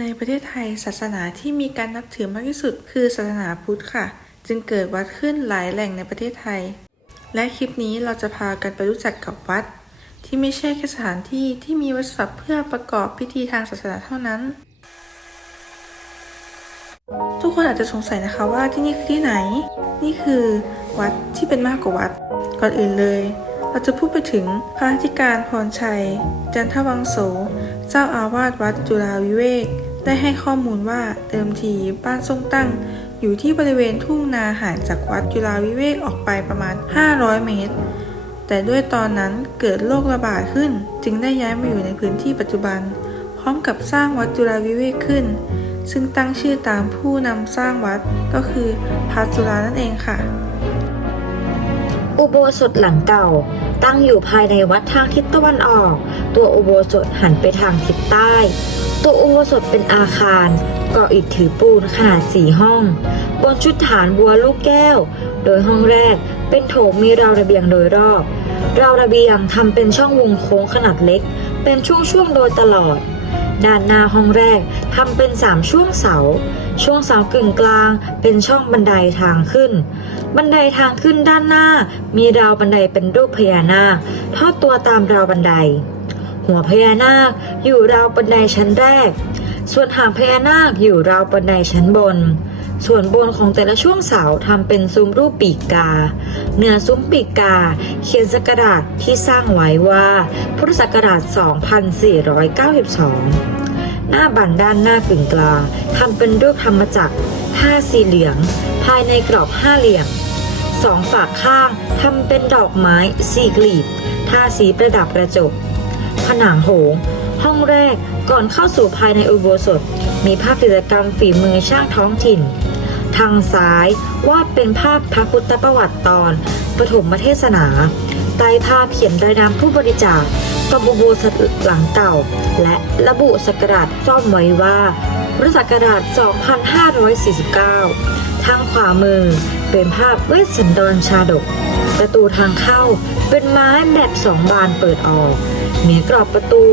ในประเทศไทยศาสนาที่มีการนับถือมากที่สุด คือศาสนาพุทธค่ะ จึงเกิดวัดขึ้นหลายแหล่งในประเทศไทย และคลิปนี้เราจะพากันไปรู้จักกับวัด ที่ไม่ใช่แค่สถานที่ที่มีวัตถุศัพท์เพื่อประกอบพิธีทางศาสนาเท่านั้น ทุกคนอาจจะสงสัยนะคะว่าที่นี่คือที่ไหน นี่คือวัดที่เป็นมากกว่าวัด ก่อนอื่นเลยเราจะพูดไปถึงพระธิการพรชัย จันทวังโส เจ้าอาวาสวัดจุฬาวิเวก ได้ให้ข้อมูลว่าเดิมทีบ้านทรงตั้ง อยู่ที่บริเวณทุ่งนาห่างจากวัดจุฬาวิเวกออกไปประมาณ 500 เมตร แต่ด้วยตอนนั้นเกิดโรคระบาดขึ้น จึงได้ย้ายมาอยู่ในพื้นที่ปัจจุบัน พร้อมกับสร้างวัดจุฬาวิเวกขึ้น ซึ่งตั้งชื่อตามผู้นำสร้างวัดก็คือพระจุฬานั่นเองค่ะ อุโบสถหลังเก่าตั้งอยู่ภายในวัดทางทิศตะวันออก ตัวอุโบสถหันไปทางทิศใต้ ตัวอุโบสถเป็นอาคารก่ออิฐถือปูนขนาดสี่ห้อง บนชุดฐานบัวลูกแก้ว โดยห้องแรกเป็นโถงมีราวระเบียงโดยรอบ ราวระเบียงทำเป็นช่องวงโค้งขนาดเล็ก เป็นช่วงๆโดยตลอด ด้านหน้าห้องแรกทำเป็นสามช่วงเสา ช่วงเสากึ่งกลาง เป็นช่องบันไดทางขึ้น บันไดทางขึ้นด้านหน้า มีราวบันไดเป็นรูปพญานาคทอดตัวตามราวบันได หัวพญานาคอยู่ราวบันไดชั้นแรก ส่วนหางพญานาคอยู่ราวบันไดชั้นบน ส่วนบนของแต่ละช่วงเสาทำเป็นซุ้มรูปปีกกา เหนือซุ้มปีกกา เขียนสกราชที่สร้างไว้ว่าพุทธศักราช 2492 หน้าบันด้านหน้ากึ่งกลางทำเป็นรูปธรรมจักรห้าสี่เหลี่ยมภายในกรอบห้าเหลี่ยมสองฝากข้างทำเป็นดอกไม้สี่กลีบทาสีประดับกระจก ผนังโหง ห้องแรกก่อนเข้าสู่ภายในอุโบสถ มีภาพกิจกรรมฝีมือช่างท้องถิ่น ทางซ้ายวาดเป็นภาพพระพุทธประวัติตอนปฐมเทศนาใต้ภาพเขียนรายนามผู้บริจาคกับอุโบสถหลังเก่า และระบุศักราชซ่อมไว้ว่าพุทธศักราช 2549 ทางขวามือเป็นภาพเวสสันดรชาดก ประตูทางเข้าเป็นไม้แบบสองบานเปิดออก เหนือกรอบประตู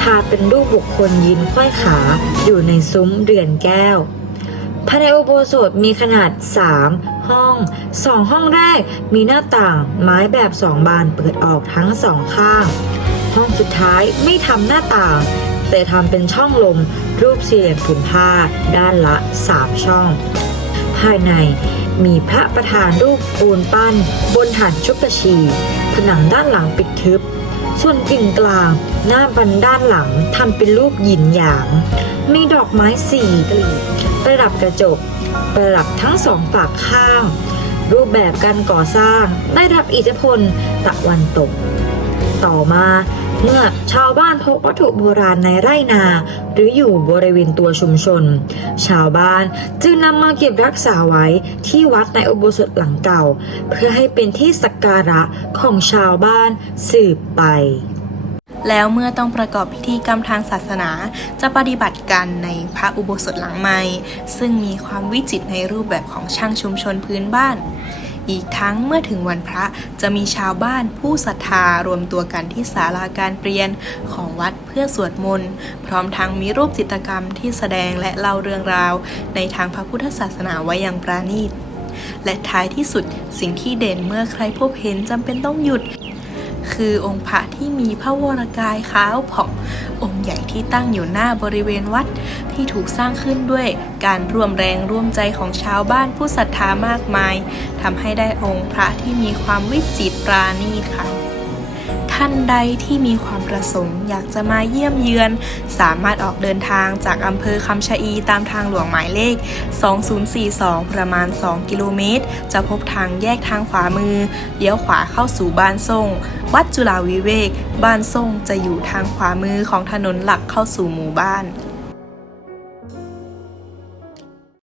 ทาเป็นรูปบุคคลยืนควยขาอยู่ในซุ้มเรือนแก้วภายในอุโบสถมีขนาด 3 ห้อง 2 ห้องแรกมีหน้าต่างไม้แบบสองบานเปิดออกทั้งสองข้าง ห้องสุดท้ายไม่ทำหน้าต่าง แต่ทำเป็นช่องลมรูปสี่เหลี่ยมผืนผ้าด้านละ 3 ช่อง ภายในมีพระประธานรูปปูนปั้น บนฐานชุบประชี ผนังด้านหลังปิดทึบ ส่วนกึ่งกลางหน้าบันด้านหลังทำเป็นรูปหยินหยาง มีดอกไม้สี่กลีบประดับกระจก ประดับทั้งสองฝากข้าง รูปแบบการก่อสร้างได้รับอิทธิพลตะวันตก ต่อมา มื่อชาวบ้านพบวัตถุโบราณในไร่นา หรืออยู่บริเวณตัวชุมชน ชาวบ้านจึงนำมาเก็บรักษาไว้ที่วัดในอุโบสถหลังเก่า เพื่อให้เป็นที่สักการะของชาวบ้านสืบไปแล้วเมื่อต้องประกอบพิธีกรรมทางศาสนา จะปฏิบัติกันในพระอุโบสถหลังใหม่ ซึ่งมีความวิจิตรในรูปแบบของช่างชุมชนพื้นบ้าน อีกทั้งเมื่อถึงวันพระจะมีชาวบ้านผู้ศรัทธารวมตัวกันที่ศาลาการเปลี่ยนของวัดเพื่อสวดมนต์พร้อมทั้งมีรูปจิตรกรรมที่แสดงและเล่าเรื่องราว ในทางพระพุทธศาสนาไว้อย่างปราณีตและท้ายที่สุดสิ่งที่เด่นเมื่อใครพบเห็นจำเป็นต้องหยุด คือองค์พระที่มีพระวรกายขาวผ่ององค์ใหญ่ที่ตั้งอยู่หน้าบริเวณวัดที่ถูกสร้างขึ้นด้วยการร่วมแรงร่วมใจของชาวบ้านผู้ศรัทธามากมายทำให้ได้องค์พระที่มีความวิจิตรปราณีตค่ะ ท่านใดที่มีความประสงค์ อยากจะมาเยี่ยมเยือน สามารถออกเดินทางจากอำเภอคำชะอีตามทางหลวงหมายเลข 2042 ประมาณ 2 กิโลเมตร จะพบทางแยกทางขวามือ เลี้ยวขวาเข้าสู่บ้านทรง วัดจุฬาวิเวก บ้านทรงจะอยู่ทางขวามือของถนนหลักเข้าสู่หมู่บ้าน